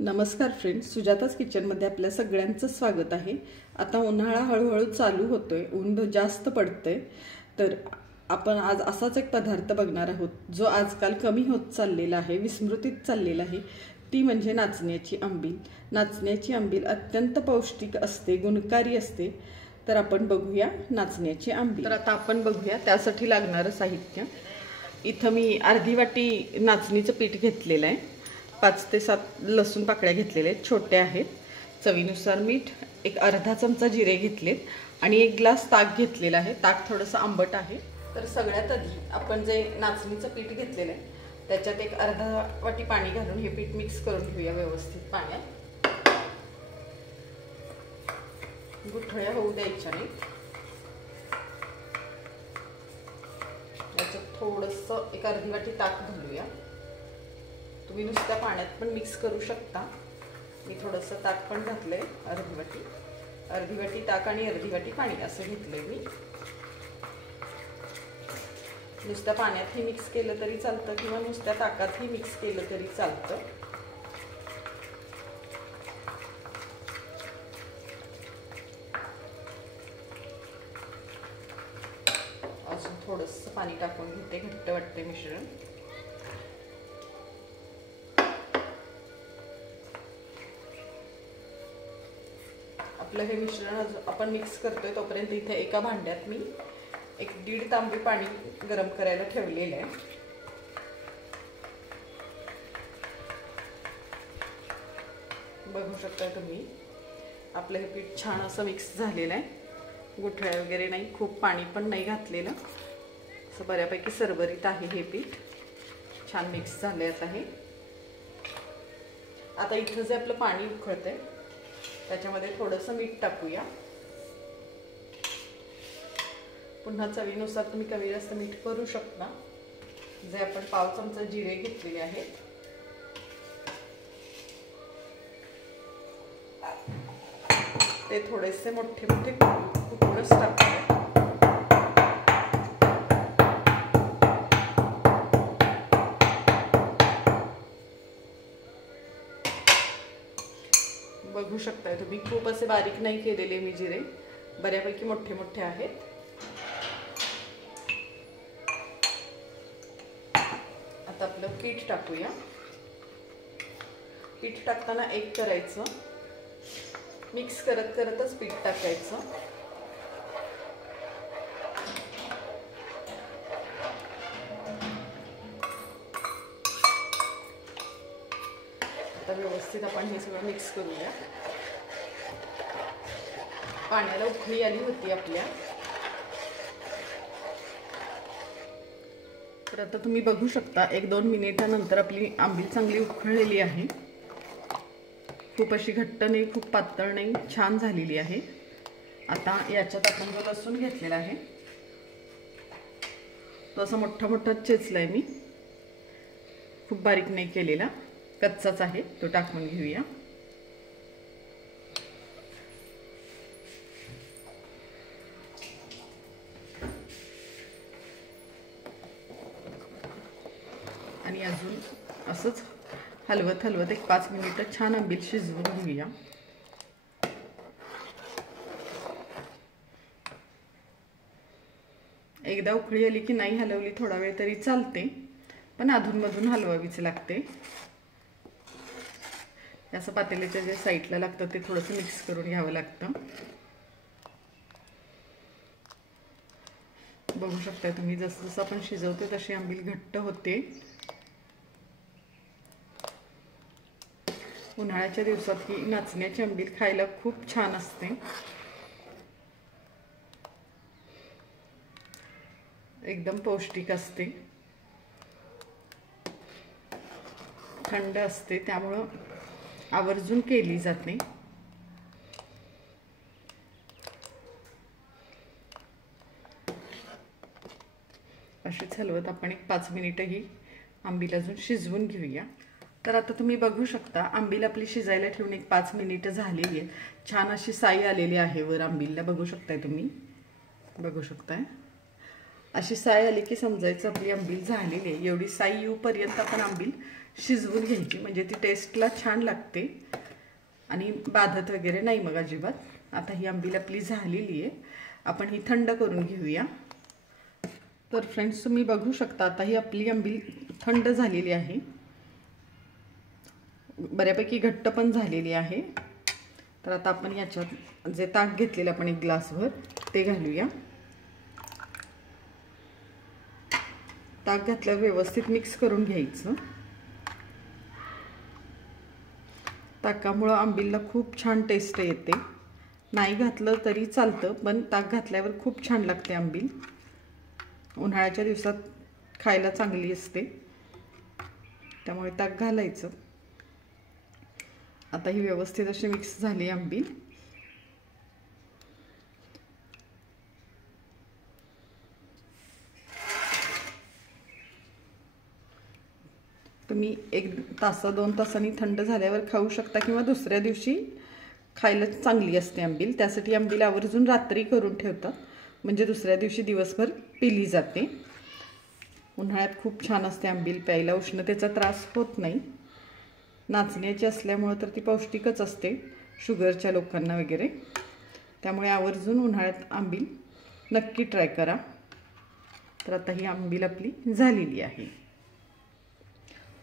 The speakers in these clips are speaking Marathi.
नमस्कार फ्रेंड्स, सुजाताच किचनमध्ये आपल्या सगळ्यांचं स्वागत आहे। आता उन्हाळा हळूहळू चालू होतोय, ऊन जास्त पडतंय, तर आपण आज असाच एक पदार्थ बघणार आहोत जो आजकाल कमी होत चाललेला आहे, विस्मृतीत चाललेला आहे। ती म्हणजे नाचण्याची आंबील। नाचण्याची आंबील अत्यंत पौष्टिक असते, गुणकारी असते। तर आपण बघूया नाचण्याची आंबील। तर आता आपण बघूया त्यासाठी लागणारं साहित्य। इथं मी अर्धी वाटी नाचणीचं पीठ घेतलेलं आहे। 5 ते 7 लसूण पाकळ्या घेतलेल्या आहेत, छोट्या आहेत। चवीनुसार मीठ, एक अर्धा चमचा जिरे घेतलेत आणि 1 ग्लास ताक घेतलेला आहे। ताक थोडंसं आंबट आहे। तर सगळ्यात आधी आपण जे नाचणीचं पीठ घेतलेलं आहे त्याच्यात एक अर्धा वाटी पाणी घालून हे पीठ मिक्स करून घेऊया व्यवस्थित पाण्यात। गुठळ्या होऊ द्यायच्या नाही। याच्यात थोडंसं एक अर्धी वाटी ताक घालूया। तुम्ही नुसत्या पाण्यात पण मिक्स करू शकता। मी थोडंसं ताक पण घातलंय, अर्धी वाटी ताक आणि अर्धी वाटी पाणी असं घेतलंय मी। नुसत्या पाण्यातही मिक्स केलं तरी चालतं किंवा नुसत्या ताकातही मिक्स केलं तरी चालतं। अजून थोडंसं पाणी टाकून घेते, घट्ट वाटते मिश्रण। आपलं हे मिश्रण आपण मिक्स करतोय तोपर्यंत इथे एका भांड्यात मी 1.5 तांबे पाणी गरम करायला ठेवलेलं आहे। बघू शकता तुम्ही, आपलं हे पीठ छान असं मिक्स झालेलं आहे। गुठळ्या वगैरे नाही, खूप पाणी पण नाही घातलेलं, असं बऱ्यापैकी सरबरीत आहे हे पीठ। छान मिक्स झाले आता हे। आता इथं जे आपलं पाणी उकळतंय त्याच्यामध्ये थोडंसं मीठ टाकूया। पुन्हा चवीनुसार तुम्ही कमी जास्त मीठ करू शकता। जे आपण 1/2 चमचा जिरे घेतलेले आहेत ते थोडेसे मोठे मोठे कुटुंबच टाकूया। बघू शकताय तुम्ही, खूप असे बारीक नाही केलेले मी जिरे, बऱ्यापैकी मोठे मोठे आहेत। आता आपलं पीठ टाकूया। पीठ टाकताना एक करायचं, मिक्स करत करतच पीठ टाकायचं। आता व्यवस्थित आपण हे सगळं मिक्स करूया। पाण्याला उकळी आली होती आपल्या। तर आता तुम्ही बघू शकता 1-2 मिनिटानंतर आपली आंबील चांगली उकळलेली आहे। खूप अशी घट्ट नाही, खूप पातळ नाही, छान झालेली आहे। आता याच्यात आपण जो लसूण घेतलेला आहे तो असा मोठा मोठा चेचलाय मी, खूप बारीक नाही केलेला, कच्चाच आहे, तो टाकून घेऊया। आणि अजून असंच हलवत हलवत एक 5 मिनिटं छान आंबील शिजवून घेऊया। एकदा उकळी आली की नाही हलवली थोडा वेळ तरी चालते, पण अधूनमधून हलवावीच लागते। असं पातेल्याच्या जे साईडला लागतं ते थोडंसं मिक्स करून घ्यावं लागतं। बघू शकता तुम्ही, जसं जसं आपण शिजवतो तशी आंबील घट्ट होते। उन्हाळ्याच्या दिवसात ही नाचण्याची आंबील खायला खूप छान असते। एकदम पौष्टिक असते, थंड असते, त्यामुळं आवर्जून केली जाते। अशीच हलवत आपण एक 5 मिनिटं ही आंबील अजून शिजवून घेऊया। तर आता तुम्ही बघू शकता आंबील आपली शिजायला ठेवून एक 5 मिनिटं झालेली आहे। छान अशी साई आलेली आहे वर आंबीलला, बघू शकताय तुम्ही, बघू शकताय। अशी साई आली की समजायचं आपली आंबील झालेली आहे। एवढी साई येऊपर्यंत आपण आंबील शिजवून घ्यायची, म्हणजे ती टेस्टला छान लागते आणि बाधत वगैरे नाही मग अजिबात. आता ही आंबील आपली झालेली आहे, आपण ही थंड करून घेऊया. तर फ्रेंड्स तुम्ही बघू शकता आता ही आपली आंबील थंड झालेली आहे, बऱ्यापैकी घट्ट पण झालेली आहे. तर आता आपण याच्यात जे ताक घेतलेलं आपण 1 ग्लासभर ते घालूया. ताक घातल्यावर व्यवस्थित मिक्स करून घ्यायचं. ताकामुळं आंबीलला खूप छान टेस्ट येते. नाही घातलं तरी चालतं, पण ताक घातल्यावर खूप छान लागते आंबील. उन्हाळ्याच्या दिवसात खायला चांगली असते, त्यामुळे ताक घालायचं. आता ही व्यवस्थित अशी मिक्स झाली आंबील. तुम्ही 1 तास 2 तासांनी थंड झाल्यावर खाऊ शकता किंवा दुसऱ्या दिवशी खायला चांगली असते आंबील. त्यासाठी आंबील आवर्जून रात्री करून ठेवतात, म्हणजे दुसऱ्या दिवशी दिवसभर पिली जाते. उन्हाळ्यात खूप छान असते आंबील प्यायला, उष्णतेचा त्रास होत नाही. नाचण्याची असल्यामुळे तर ती पौष्टिकच असते शुगरच्या लोकांना वगैरे. त्यामुळे आवर्जून उन्हाळ्यात आंबील नक्की ट्राय करा. तर आता ही आंबील आपली झालेली आहे.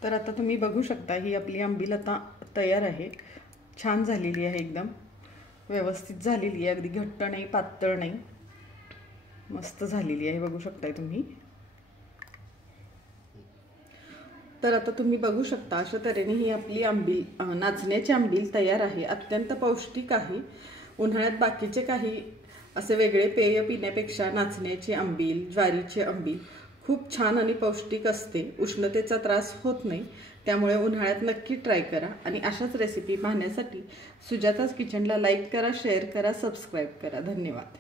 तर आता तुम्ही बघू शकता ही आपली आंबील आता तयार आहे. छान झालेली आहे, एकदम व्यवस्थित झालेली आहे, अगदी घट्ट नाही पातळ नाही, मस्त झालेली आहे, बघू शकताय तुम्ही. तर आता तुम्ही बघू शकता अशा तऱ्हेने ही आपली आंबील नाचण्याची आंबील तयार आहे. अत्यंत पौष्टिक आहे. उन्हाळ्यात बाकीचे काही असे वेगळे पेय पिण्यापेक्षा नाचण्याची आंबील, ज्वारीची आंबील खूप छान आणि पौष्टिक असते. उष्णतेचा त्रास होत नाही, त्यामुळे उन्हाळ्यात नक्की ट्राय करा. आणि अशाच रेसिपी पाहण्यासाठी सुजाताज किचनला लाईक करा, शेअर करा, सबस्क्राईब करा. धन्यवाद.